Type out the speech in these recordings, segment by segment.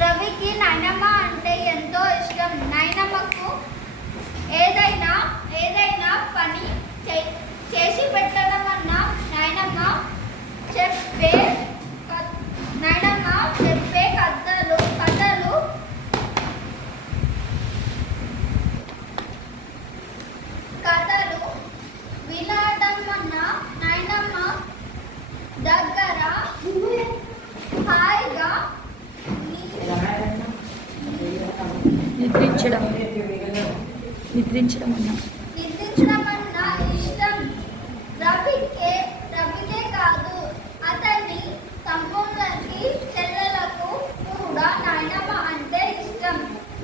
రవికి నాయనమ్మ అంటే ఎంతో ఇష్టం. నాయనమ్మకు ఏదైనా పని చేసి పెట్టడమన్నా నాయనమ్మ చెప్పే కథలు వినడమన్నా నాయనమ్మ దగ్గర హాయిగా నిద్రించడమన్నా ఇష్టం. రవికే కాదు, అతని తమ్ముళ్ళకి చెల్లెలకు కూడా నాయనమ్మ అంటే ఇష్టం.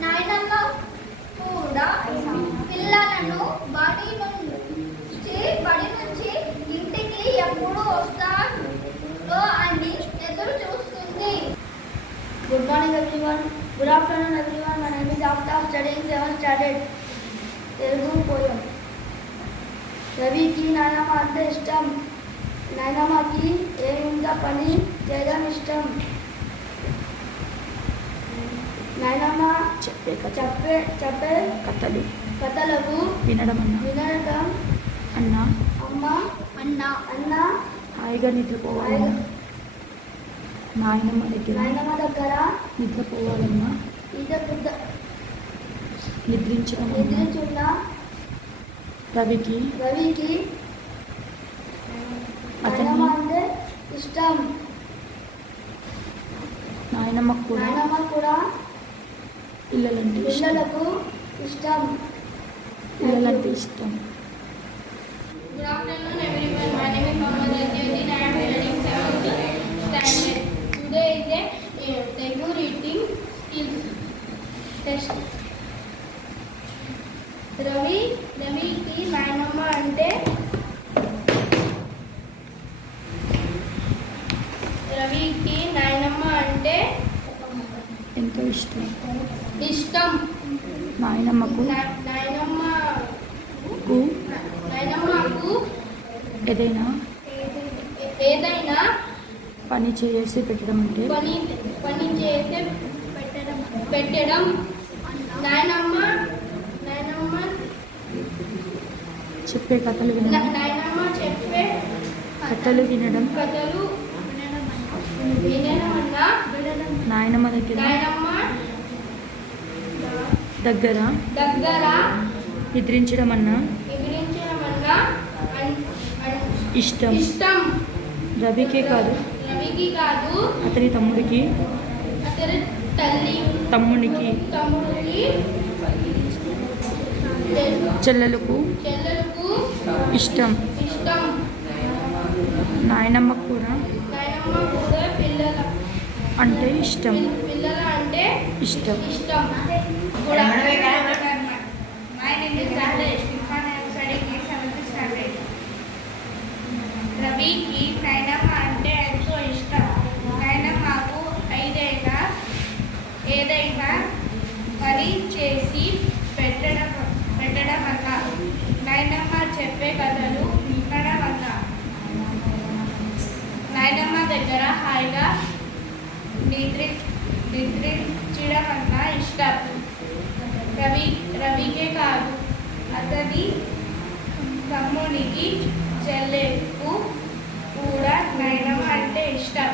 నాయనమ్మ కూడా పిల్లలను బడి నుంచి ఇంటికి ఎప్పుడు వస్తారో అని ఎదురు చూస్తుంది. Good morning everyone. Good afternoon everyone. My name is Aftab, studying 7th standard. Telugu poem. రవికి నాయనమ్మ అంటే ఇష్టం. నాయనమ్మకి ఏమింత పని చేయడం ఇష్టం. నాయనమ్మ చెప్పే కథలకు వినడం అన్న హాయిగా నిద్రపోవాలి. నాయనమ్మ దగ్గర నిద్రపోవాలన్నా నిద్రించడం రవికి నాయనమ్మ అంటే ఇష్టం. నాయనమ్మ కూడా పిల్లలకు ఇష్టం. Good afternoon everyone. My name is Mohammad Aziuddin. I am studying 7th standard. Today is a Telugu reading skills test. రవికి నాయనమ్మ అంటే ఎంతో ఇష్టం. నాయనమ్మకు ఏదైనా పని చేసి పెట్టడం అంటే పెట్టడం. నాయనమ్మ చెప్పే కథలు వినడం. నాయనమ్మ దగ్గర నిద్రించడం అన్నా ఇష్టం. రవికే కాదు, అతని తమ్మునికి చెల్లెలకు ఇష్టం. నాయనమ్మ కూడా అంటే ఇష్టం. రవికి నాయనమ్మ అంటే ఎంతో ఇష్టం. నాయనమ్మకు ఏదైనా పని చేసి పెట్టడం అన్నా నాయనమ్మ చెప్పే కథలు వినడం అన్నా నాయనమ్మ దగ్గర హాయిగా నిద్రించడం అన్నా ఇష్టం. రవికే కాదు, అతని తమ్మునికి చెల్లెకు కూడా నాయనమ్మ అంటే ఇష్టం.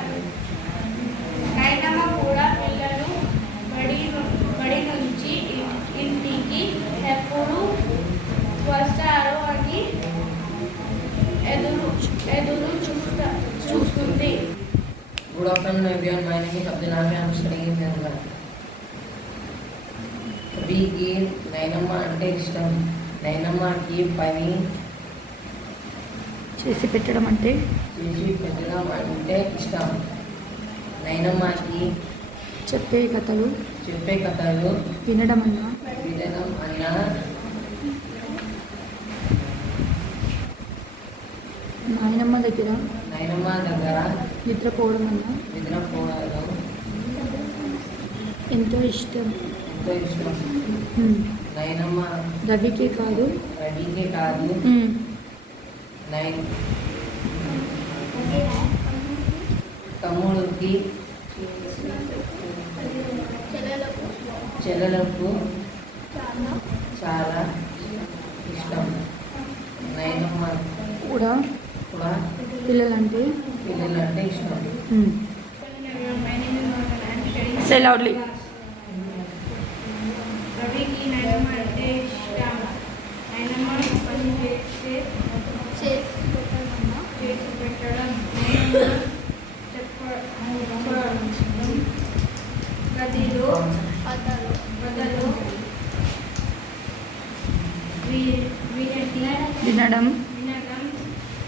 నాయనమ్మ కూడా పిల్లలు బడి నుంచి ఇంటికి ఎప్పుడు వస్తారో అని ఎదురు చూస్తుంది. Good afternoon everyone. My name is Abdul Nafi. I am studying in 10th class. రవికి నాయనమ్మ అంటే ఇష్టం. నాయనమ్మకి పని చేసి పెట్టడం అంటే ఇష్టం. నాయనమ్మకి చెప్పే కథలు వినడం అన్నా నాయనమ్మ దగ్గర నిద్రపోవడం అన్నా ఎంతో ఇష్టం. నాయనమ్మ రవికే కాదు తమ్ముడికి చెల్లెలకు చాలా ఇష్టం. నాయనమ్మ కూడా కూడా పిల్లలంటే పిల్లలంటే ఇష్టం. My name is Mohan. I am studying. Say loudly. రవికి నాయనమ్మ అంటే ఇష్టం. నాయనమ్మ పని చేసి పెట్టడం, నాయనమ్మ చెప్పడం, గదిలో బదులు వినడం,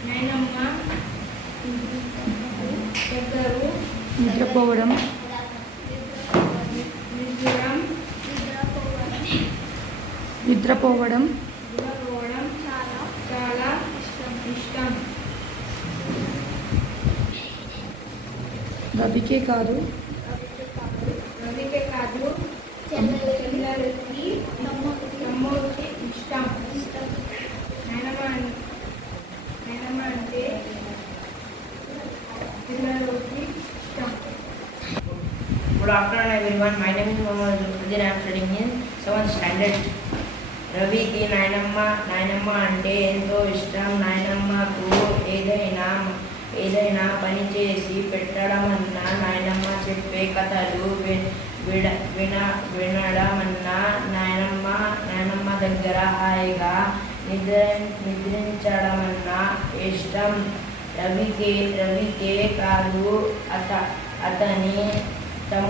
నాయనమ్మ దగ్గరు నిద్రపోవడం, నిద్రపోవడం నిద్రపోవడం చాలా ఇష్టం. రవికే కాదు రవికే కాదు చెల్లెలకి తమ్ముడికి ఇష్టం. నాయనమ్మ అంటే పిల్లలకి ఇష్టం. Good afternoon everyone. My name is Mohammad Zulfuddin. I am studying in 7th standard. రవికి నాయనమ్మ అంటే ఎంతో ఇష్టం. నాయనమ్మకు ఏదైనా పని చేసి పెట్టడమన్నా, నాయనమ్మ చెప్పే కథలు వినడమన్నా, నాయనమ్మ దగ్గర హాయిగా నిద్రించడమన్నా ఇష్టం. రవికే కాదు అతని